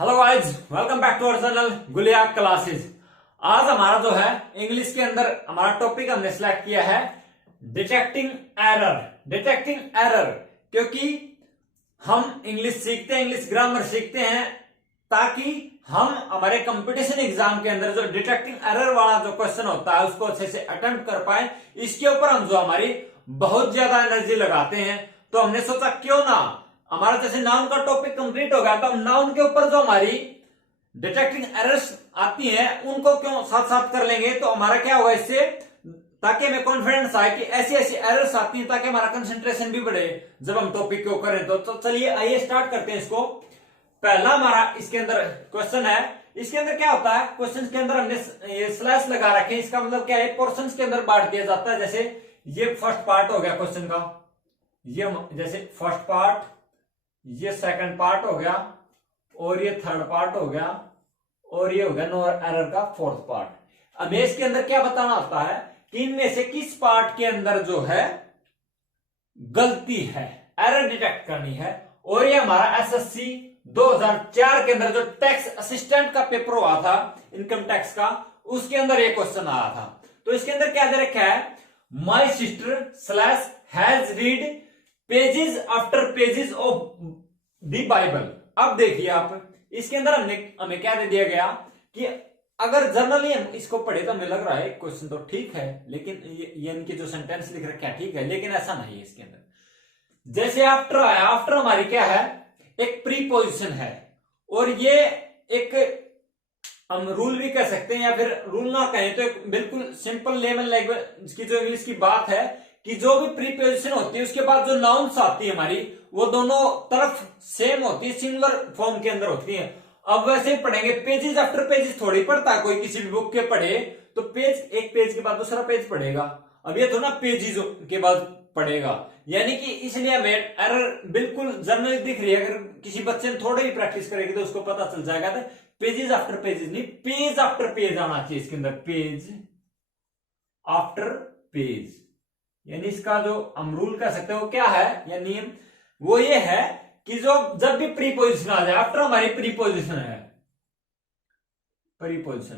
Hello guys, welcome back to our channel Gulia classes. आज हमारा जो है इंग्लिश के अंदर हमारा टॉपिक हमने सिलेक्ट किया है डिटेक्टिंग एरर। डिटेक्टिंग एरर क्योंकि हम इंग्लिश सीखते हैं, इंग्लिश ग्रामर सीखते हैं ताकि हम हमारे कंपटीशन एग्जाम के अंदर जो डिटेक्टिंग एरर वाला जो क्वेश्चन होता है उसको अच्छे से अटेम्प्ट कर पाए। इसके ऊपर हम जो हमारी बहुत ज्यादा एनर्जी लगाते हैं, तो हमने सोचा क्यों ना हमारा जैसे नाउन का टॉपिक कंप्लीट हो गया तो हम नाउन के ऊपर जो हमारी डिटेक्टिंग एरर्स आती हैं उनको क्यों साथ साथ कर लेंगे। तो हमारा क्या होगा इससे, ताकि हमें कॉन्फिडेंस आए कि ऐसी ऐसी एरर्स आती हैं, ताकि हमारा कंसंट्रेशन भी बढ़े जब हम टॉपिक को करें। तो चलिए आइए स्टार्ट करते हैं इसको। पहला हमारा इसके अंदर क्वेश्चन है। इसके अंदर क्या होता है, क्वेश्चन के अंदर हमने ये स्लैश लगा रखे हैं। इसका मतलब क्या है, पोर्शन के अंदर बांट दिया जाता है। जैसे ये फर्स्ट पार्ट हो गया क्वेश्चन का, ये जैसे फर्स्ट पार्ट, ये सेकंड पार्ट हो गया, और ये थर्ड पार्ट हो गया, और ये हो गया नो एरर का फोर्थ पार्ट। अब इसके अंदर क्या बताना होता है कि इनमें से किस पार्ट के अंदर जो है गलती है, एरर डिटेक्ट करनी है। और ये हमारा एसएससी 2004 के अंदर जो टैक्स असिस्टेंट का पेपर हुआ था, इनकम टैक्स का, उसके अंदर ये क्वेश्चन आया था। तो इसके अंदर क्या दे रखा है, my sister slash has read pages after pages of the Bible. अब देखिए आप, इसके अंदर हमें क्या दे दिया गया कि अगर जनरली हम इसको पढ़े तो हमें लग रहा है क्वेश्चन तो ठीक है, लेकिन ये इनके जो सेंटेंस लिख रखे हैं ठीक है, लेकिन ऐसा नहीं है। इसके अंदर जैसे आफ्टर आया, आफ्टर हमारी क्या है, एक प्रीपोजिशन है, और ये एक हम रूल भी कह सकते हैं, या फिर रूल ना कहें तो एक बिल्कुल सिंपल लेवल लैंग्वेज की जो इंग्लिश की बात है कि जो भी प्रीपोजिशन होती है उसके बाद जो नाउन्स आती है हमारी, वो दोनों तरफ सेम होती है, सिंगुलर फॉर्म के अंदर होती है। अब वैसे ही पढ़ेंगे, पेजेस आफ्टर पेजेस थोड़ी पढ़ता है कोई, किसी भी बुक के पढ़े तो पेज, एक पेज के बाद दूसरा पेज पढ़ेगा। अब ये थोड़ा पेजेस के बाद पढ़ेगा, यानी कि इसलिए हमें एरर बिल्कुल जनरली दिख रही है। अगर किसी बच्चे ने थोड़ी ही प्रैक्टिस करेगी तो उसको पता चल जाएगा। तो पेजेस आफ्टर पेजेस नहीं, पेज आफ्टर पेज आना चाहिए इसके अंदर, पेज आफ्टर पेज। यानी इसका जो हम रूल कह सकते हैं वो क्या है, या नियम, वो ये है कि जो जब भी प्रीपोजिशन आ जाए, आफ्टर हमारी प्रीपोजिशन है, प्रीपोजिशन,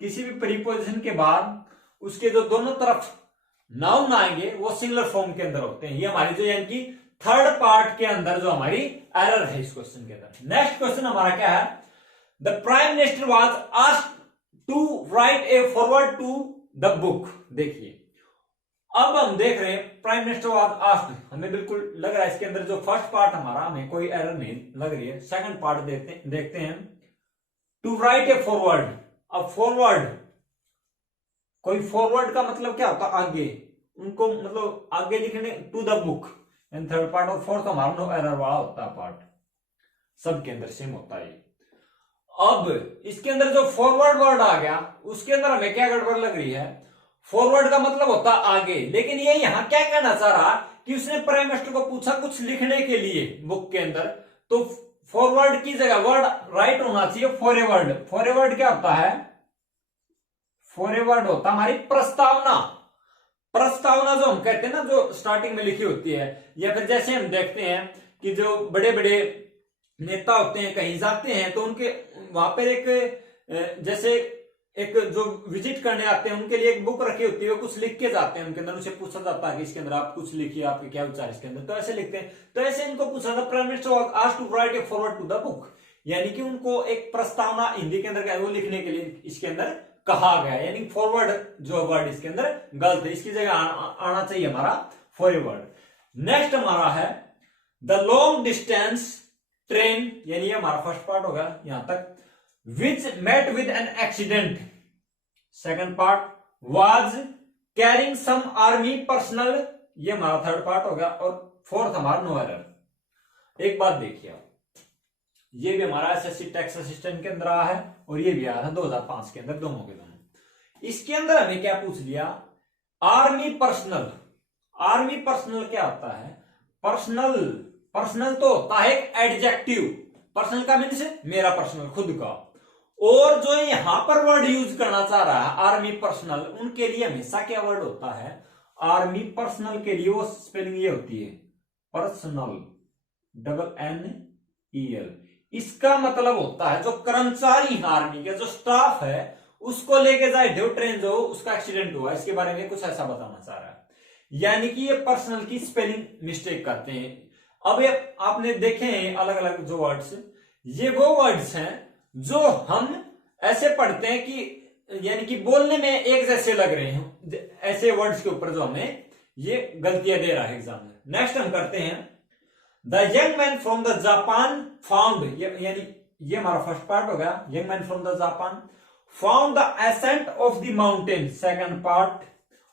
किसी भी प्रीपोजिशन के बाद उसके जो दोनों तरफ नाउन आएंगे वो सिंगुलर फॉर्म के अंदर होते हैं। ये हमारी जो यानी कि थर्ड पार्ट के अंदर जो हमारी एरर है इस क्वेश्चन के अंदर। नेक्स्ट क्वेश्चन हमारा क्या है, the prime minister was asked to write a forward to the book. देखिए अब हम देख रहे हैं प्राइम मिनिस्टर वाज आस्क्ड, हमें बिल्कुल लग रहा है इसके अंदर जो फर्स्ट पार्ट हमारा हमें कोई एरर नहीं लग रही है। सेकंड पार्ट देखते हैं, टू राइट ए फॉरवर्ड। अब फॉरवर्ड, कोई फॉरवर्ड का मतलब क्या होता है, आगे, उनको मतलब आगे लिखने, to the book. And third part और फोर्थ हमारा नो एरर वाला होता है पार्ट, सबके अंदर सेम होता है। अब इसके अंदर जो फॉरवर्ड वर्ड आ गया उसके अंदर हमें क्या गड़बड़ लग रही है, फॉरवर्ड का मतलब होता है आगे, लेकिन ये यहां क्या कहना चाह रहा कि उसने प्राइम मिनिस्टर को पूछा कुछ लिखने के लिए बुक के अंदर, तो फॉरवर्ड की जगह वर्ड राइट होना चाहिए फॉरवर्ड। फॉरवर्ड क्या होता है, फॉरवर्ड होता हमारी प्रस्तावना। प्रस्तावना जो हम कहते हैं ना, जो स्टार्टिंग में लिखी होती है, या फिर जैसे हम देखते हैं कि जो बड़े बड़े नेता होते हैं कहीं जाते हैं तो उनके वहां पर एक जैसे एक जो विजिट करने आते हैं उनके लिए एक बुक रखी होती है, वो कुछ लिख के जाते हैं उनके अंदर, उनसे पूछा जाता है कि इसके अंदर आप कुछ लिखिए, आपके क्या विचार इसके अंदर, तो ऐसे लिखते हैं। तो ऐसे इनको पूछा था, prime minister was asked to write a forward to the book, यानी कि उनको एक प्रस्तावना हिंदी के अंदर वो लिखने के लिए इसके अंदर कहा गया, यानी फॉरवर्ड जो वर्ड इसके अंदर गलत है, इसकी जगह आना चाहिए हमारा फॉरवर्ड। नेक्स्ट हमारा है द लॉन्ग डिस्टेंस ट्रेन, यानी हमारा फर्स्ट पार्ट होगा यहां तक, which met with an accident. Second part was carrying some army personnel, ये हमारा थर्ड पार्ट हो गया, और फोर्थ हमारा नो एरर। एक बात देखिए आप, ये भी हमारा एसएससी टैक्स असिस्टेंट के अंदर आया है, और ये भी आया था 2005 के अंदर, दोनों के दोनों। इसके अंदर हमें क्या पूछ लिया, आर्मी पर्सनल। आर्मी पर्सनल क्या होता है, पर्सनल, पर्सनल तो होता है एक एडजेक्टिव, पर्सनल का मीन्स मेरा पर्सनल, खुद का। और जो यहां पर वर्ड यूज करना चाह रहा है आर्मी पर्सनल, उनके लिए हमेशा क्या वर्ड होता है, आर्मी पर्सनल के लिए वो स्पेलिंग ये होती है पर्सनल, डबल NEL, इसका मतलब होता है जो कर्मचारी आर्मी के जो स्टाफ है उसको लेके जाए जो ट्रेन जो उसका एक्सीडेंट हुआ, इसके बारे में कुछ ऐसा बताना चाह रहा है। यानी कि ये पर्सनल की स्पेलिंग मिस्टेक करते हैं। अब ये आपने देखे हैं अलग अलग जो वर्ड्स, ये वो वर्ड्स हैं जो हम ऐसे पढ़ते हैं कि यानी कि बोलने में एक जैसे लग रहे हैं, ऐसे वर्ड्स के ऊपर जो हमें ये गलतियां दे रहा है एग्जाम में। नेक्स्ट हम करते हैं the young man from the Japan found, यानी ये हमारा फर्स्ट पार्ट हो गया, young man from the Japan found the ascent of the mountain, second part,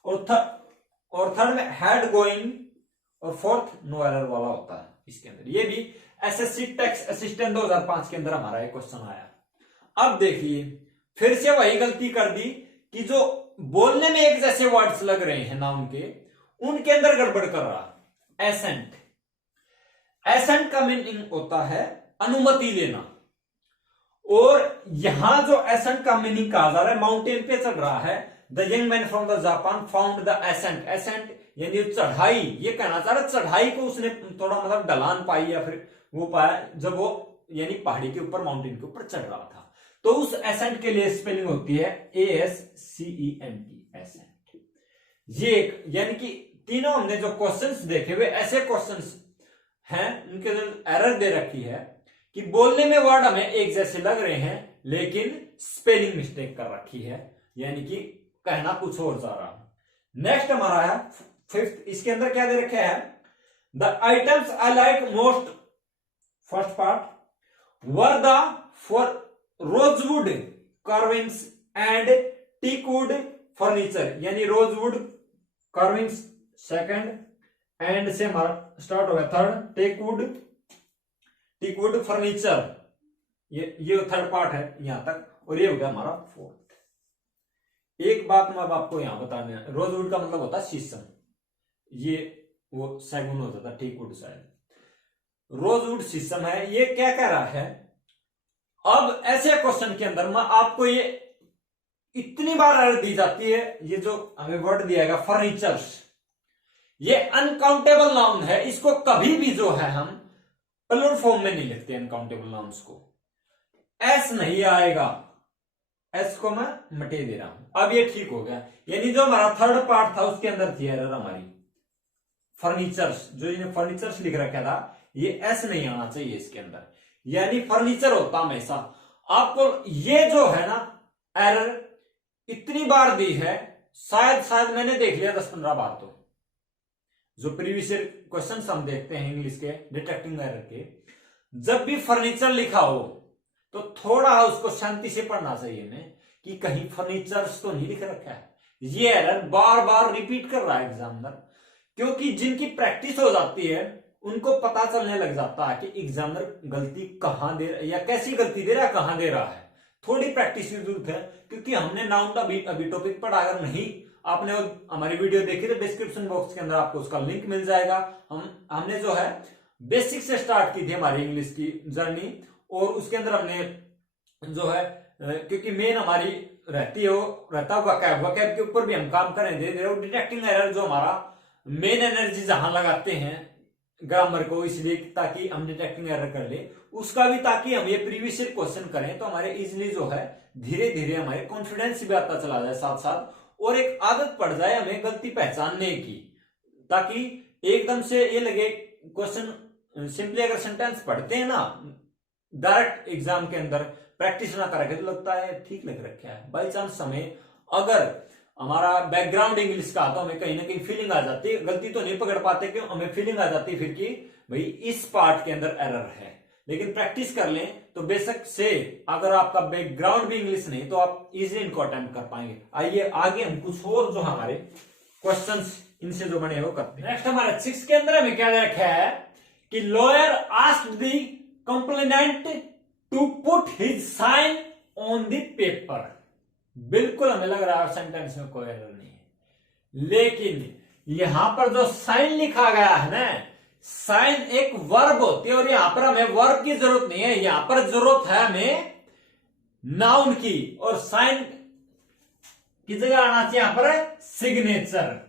और थर्ड में हेड गोइंग, और फोर्थ नो एरर वाला होता है इसके अंदर। ये भी एसएससी टैक्स असिस्टेंट 2005 के अंदर हमारा एक क्वेश्चन आया। अब देखिए फिर से वही गलती कर दी कि जो बोलने में एक जैसे वर्ड्स लग रहे हैं नाउन के, उनके अंदर गड़बड़ कर रहा। एसेंट, एसेंट का मीनिंग होता है अनुमति लेना, और यहां जो एसेंट का मीनिंग कहा जा रहा है माउंटेन पे चढ़ रहा है। The young man from the Japan found the ascent, ascent यानी चढ़ाई, ये कहना चाह रहा चढ़ाई को उसने थोड़ा मतलब ढलान पाई या फिर वो पाया जब वो यानी पहाड़ी के ऊपर माउंटेन के ऊपर चढ़ रहा था। तो उस एसेंट के लिए स्पेलिंग होती है ASCENT, एसेंट। ये यानी कि तीनों हमने जो क्वेश्चंस देखे हुए ऐसे क्वेश्चंस हैं, उनके जो एरर दे रखी है कि बोलने में वर्ड हमें एक जैसे लग रहे हैं लेकिन स्पेलिंग मिस्टेक कर रखी है, यानी कि कहना कुछ और जा रहा है। नेक्स्ट हमारा है फिफ्थ, इसके अंदर क्या दे रखे है, the items I like most, first part, were the for rosewood carvings and teakwood furniture, यानी रोजवुड कार्विंग्स सेकंड, एंड से हमारा स्टार्ट हो गया थर्ड, टीकवुड फर्नीचर, ये थर्ड पार्ट है यहां तक, और ये हो गया हमारा फोर्थ। एक बात मैं अब आपको यहां बताने, रोजवुड का मतलब होता है शीशम, ये वो सैगुन होता था, टीकवुड शायद, रोजवुड शीशम है। ये क्या कह रहा है, अब ऐसे क्वेश्चन के अंदर मैं आपको ये इतनी बार एरर दी जाती है, ये जो हमें वर्ड दिया गया फर्नीचर्स, ये अनकाउंटेबल नाउन है, इसको कभी भी जो है हम प्लूरल फॉर्म में नहीं लिखते अनकाउंटेबल नाउन्स को, एस नहीं आएगा, एस को मैं मटे दे रहा हूं। अब ये ठीक हो गया, यानी जो हमारा थर्ड पार्ट था उसके अंदर थी एरर हमारी, फर्नीचर्स, जो इन्हें फर्नीचर्स लिख रखा था ये एस नहीं आना चाहिए इसके अंदर, यानी फर्नीचर होता हमेशा। आपको ये जो है ना एरर इतनी बार दी है, शायद मैंने देख लिया 10-15 बार। तो जो प्रीवियस क्वेश्चन हम देखते हैं इंग्लिश के डिटेक्टिंग एरर के, जब भी फर्नीचर लिखा हो तो थोड़ा उसको शांति से पढ़ना चाहिए हमें कि कहीं फर्नीचर्स तो नहीं लिख रखा है। ये एरर बार बार रिपीट कर रहा है एग्जामिनर, क्योंकि जिनकी प्रैक्टिस हो जाती है उनको पता चलने लग जाता है कि एग्जामिनर गलती कहां दे रहा है या कैसी गलती दे रहा है, कहां दे रहा है। थोड़ी प्रैक्टिस की जरूरत है, क्योंकि हमने नाउन का अभी टॉपिक पढ़ा, अगर नहीं आपने हमारी वीडियो देखी तो डिस्क्रिप्शन बॉक्स के अंदर आपको उसका लिंक मिल जाएगा। हमने जो है बेसिक से स्टार्ट की थी हमारी इंग्लिश की जर्नी, और उसके अंदर हमने जो है क्योंकि मेन हमारी रहता वकैब के ऊपर भी हम काम करें धीरे धीरे। डिटेक्टिंग एरर जो हमारा मेन एनर्जी जहां लगाते हैं ग्रामर को, इसलिए ताकि हम डिटेक्टिंग एरर कर ले, उसका भी ताकि हम ये प्रीवियस ईयर क्वेश्चन करें तो हमारे इजिली जो है धीरे धीरे हमारे कॉन्फिडेंस भी आता चला जाए साथ साथ, और एक आदत पड़ जाए हमें गलती पहचानने की, ताकि एकदम से ये लगे क्वेश्चन सिंपली अगर सेंटेंस पढ़ते हैं ना डायरेक्ट एग्जाम के अंदर प्रैक्टिस ना करके तो लगता है ठीक लग रखा है। बाई चांस हमें अगर हमारा बैकग्राउंड इंग्लिश का तो हमें कहीं ना कहीं फीलिंग आ जाती है, गलती तो नहीं पकड़ पाते क्यों, हमें फीलिंग आ जाती है फिर कि भाई इस पार्ट के अंदर एरर है। लेकिन प्रैक्टिस कर लें तो बेशक से अगर आपका बैकग्राउंड भी इंग्लिश नहीं तो आप इजीली इनको अटेम्प्ट कर पाएंगे। आइए आगे हम कुछ और जो हमारे क्वेश्चंस इनसे जो बने वो करते हैं। नेक्स्ट हमारा 6 के अंदर हमें क्या रखा है कि lawyer asked the complainant to put his sign on the paper. बिल्कुल हमें लग रहा है सेंटेंस में कोई एरर नहीं है, लेकिन यहां पर जो साइन लिखा गया है ना, साइन एक वर्ब होती है और यहां पर हमें वर्ब की जरूरत नहीं है, यहां पर जरूरत है हमें नाउन की, और साइन की जगह आना चाहिए यहां पर सिग्नेचर,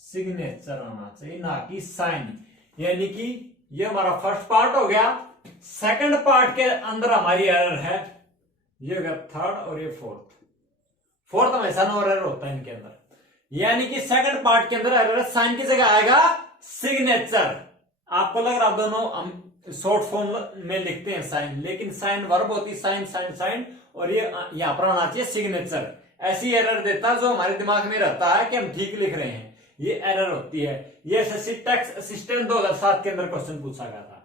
सिग्नेचर आना चाहिए ना कि साइन। यानी कि ये हमारा फर्स्ट पार्ट हो गया सेकंड पार्ट के अंदर हमारी एरर है, ये हो गया थर्ड और ये फोर्थ हमेशा नो एरर होता है इनके अंदर। यानी कि सेकंड पार्ट के अंदर एरर साइन की जगह आएगा सिग्नेचर। आपको लग रहा दोनों हम शॉर्ट फॉर्म में लिखते हैं साइन, लेकिन साइन वर्ब होती है, साइन साइन साइन, और ये यहां पर आना चाहिए सिग्नेचर। ऐसी एरर देता जो हमारे दिमाग में रहता है कि हम ठीक लिख रहे हैं, ये एरर होती है। ये एसएससी टैक्स असिस्टेंट 2007 के अंदर क्वेश्चन पूछा गया था।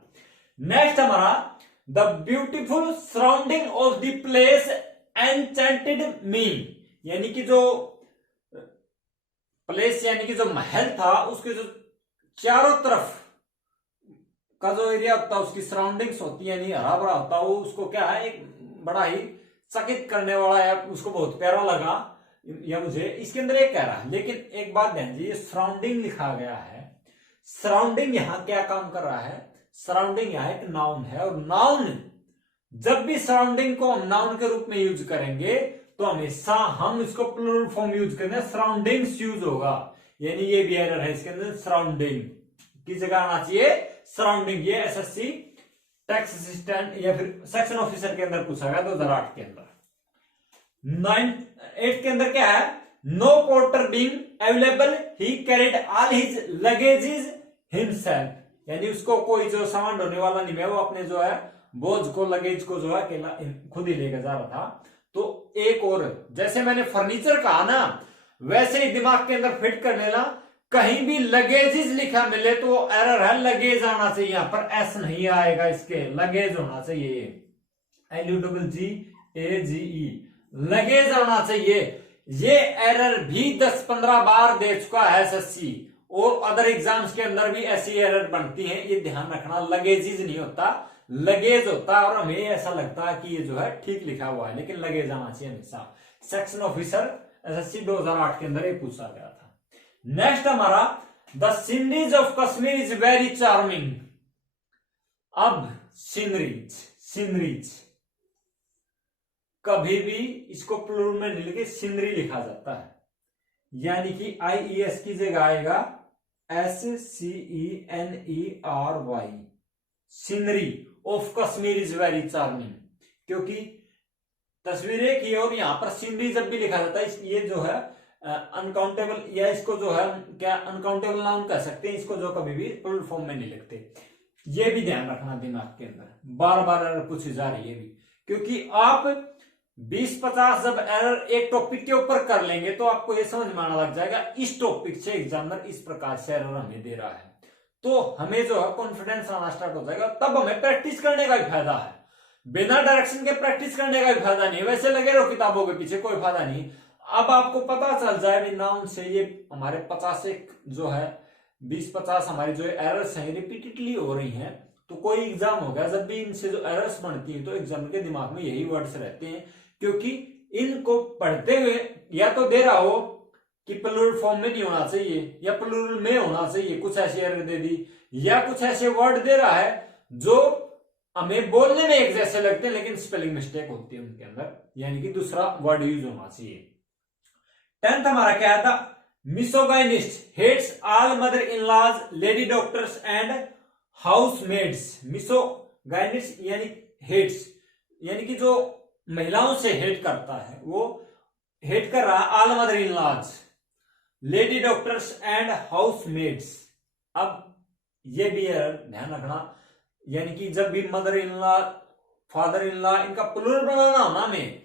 नेक्स्ट हमारा the beautiful surrounding of the place enchanted me, यानी कि जो प्लेस यानी कि जो महल था उसके जो चारों तरफ का जो एरिया होता है उसकी सराउंडिंग्स होती है, यानी हरा भरा होता है, वो उसको क्या है एक बड़ा ही चकित करने वाला है, उसको बहुत प्यारा लगा या मुझे इसके अंदर एक कह रहा है। लेकिन एक बात ध्यान दीजिए, सराउंडिंग लिखा गया है, सराउंडिंग यहां क्या काम कर रहा है, सराउंडिंग यहां एक नाउन है, और नाउन जब भी सराउंडिंग को हम नाउन के रूप में यूज करेंगे तो हमेशा हम इसको प्लूरल फॉर्म यूज करेंगे, सराउंडिंग्स यूज होगा। यानी ये भी एरर है इसके अंदर, सराउंडिंग की जगह आना चाहिए सराउंडिंग। ये एसएससी टैक्स असिस्टेंट या फिर सेक्शन ऑफिसर के अंदर पूछा गया 2008 के अंदर। 8 के अंदर क्या है, no porter being available he carried all his luggages himself, यानी उसको कोई जो सामान ढोने वाला नहीं है, वो अपने जो है बोझ को लगेज को जो है खुद ही लेकर जा रहा था। तो एक और, जैसे मैंने फर्नीचर कहा ना, वैसे ही दिमाग के अंदर फिट कर लेना, कहीं भी लगेजेस लिखा मिले तो वो एरर है, लगेज आना चाहिए, यहां पर एस नहीं आएगा, इसके लगेज होना चाहिए, LUGGAGE लगेज आना चाहिए। ये एरर भी 10-15 बार दे चुका है एसएससी, और अदर एग्जाम्स के अंदर भी ऐसी एरर बनती हैं, ये ध्यान रखना, लगेजेस नहीं होता, लगेज होता है, और हमें ऐसा लगता है कि ये जो है ठीक लिखा हुआ है, लेकिन लगेज आना चाहिए हमेशा। सेक्शन ऑफिसर एसएससी 2008 के अंदर ये पूछा गया था। नेक्स्ट हमारा the sceneries of Kashmir is very charming. अब सीनरीज कभी भी इसको प्लूरल में नहीं लिखे, सीनरी लिखा जाता है, यानी कि IES की जगह आएगा SCENERY, scenery of Kashmir is very charming, क्योंकि तस्वीर एक ही है और यहां पर सीनरी जब भी लिखा जाता है, ये जो है अनकाउंटेबल, या इसको जो है क्या अनकाउंटेबल नाउन कह सकते हैं, इसको जो कभी भी प्लूरल फॉर्म में नहीं लिखते। ये भी ध्यान रखना दिमाग के अंदर, बार बार एरर पूछी जा रही है भी, क्योंकि आप 20-50 जब एरर एक टॉपिक के ऊपर कर लेंगे तो आपको ये समझ में आना लग जाएगा इस टॉपिक से एग्जामिनर इस प्रकार से एरर हमें दे रहा है, तो हमें जो है कॉन्फिडेंस आना स्टार्ट हो जाएगा। तब हमें प्रैक्टिस करने का भी फायदा है, बिना डायरेक्शन के प्रैक्टिस करने का भी फायदा नहीं, वैसे लगे रहो किताबों के पीछे, कोई फायदा नहीं। अब आपको पता चल जाए नाउन से ये हमारे 50 जो है 20-50 हमारी जो एरर्स हैं रिपीटेडली हो रही हैं, तो कोई एग्जाम हो गया, जब भी इनसे जो एरर्स बनती हैं तो एग्जाम के दिमाग में यही वर्ड्स रहते हैं, क्योंकि इनको पढ़ते हुए या तो दे रहा हो कि प्लूरल फॉर्म में नहीं होना चाहिए या प्लूरल में होना चाहिए, कुछ ऐसी एरर दे दी, या कुछ ऐसे वर्ड दे रहा है जो हमें बोलने में एक जैसे लगते हैं लेकिन स्पेलिंग मिस्टेक होती है उनके अंदर, यानी कि दूसरा वर्ड यूज होना चाहिए। 10th हमारा क्या था, misogynist hates all mother in laws lady doctors and housemaids. Misogynist यानी हेट्स, यानी कि जो महिलाओं से हेट करता है, वो हेट कर रहा है all mother in laws, lady doctors and housemaids. अब ये भी है ध्यान रखना, यानी कि जब भी mother in law, father in law, इनका प्लूरल बनाना होना में,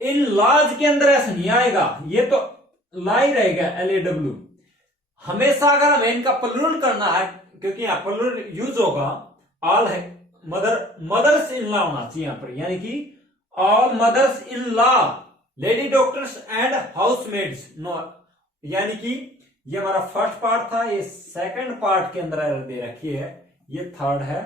इन लॉज के अंदर ऐसा नहीं आएगा, ये तो ला ही रहेगा LAW। हमेशा अगर हमें इनका प्लूरल करना है, क्योंकि यहां प्लूरल यूज होगा, ऑल है मदर्स इन लॉ होना चाहिए यहां पर, यानी कि all mothers in law, lady doctors and housemaids, no, यानी कि ये हमारा फर्स्ट पार्ट था, ये सेकंड पार्ट के अंदर एरर दे रखी है, ये थर्ड है।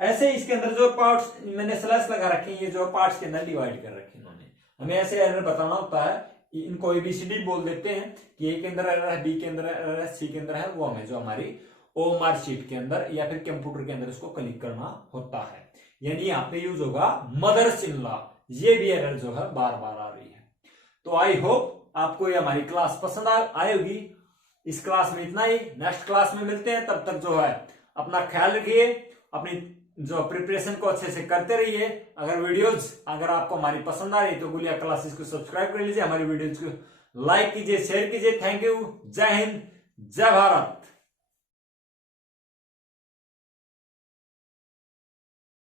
ऐसे इसके अंदर जो पार्ट्स मैंने स्लैश लगा रखे हैं, ये जो पार्ट्स के अंदर डिवाइड कर रखे हैं इन्होंने, हमें ऐसे एरर बताना होता है, इनको ABCD बोल देते हैं कि A के अंदर एरर है, B के अंदर एरर है, C के अंदर है, वो हमें जो हमारी OMR शीट के अंदर या फिर कंप्यूटर के अंदर उसको क्लिक करना होता है, यानी यहाँ पे यूज होगा मदर्स इन लॉ। ये भी एरर जो है बार बार आ रही है। तो आई होप आपको ये हमारी क्लास पसंद आई होगी। इस क्लास में इतना ही, नेक्स्ट क्लास में मिलते हैं, तब तक जो है अपना ख्याल रखिए, अपनी जो प्रिपरेशन को अच्छे से करते रहिए। अगर आपको हमारी पसंद आ रही तो गुलिया क्लासेस को सब्सक्राइब कर लीजिए, हमारी वीडियोज को लाइक कीजिए, शेयर कीजिए। Thank you. जय हिंद, जय भारत।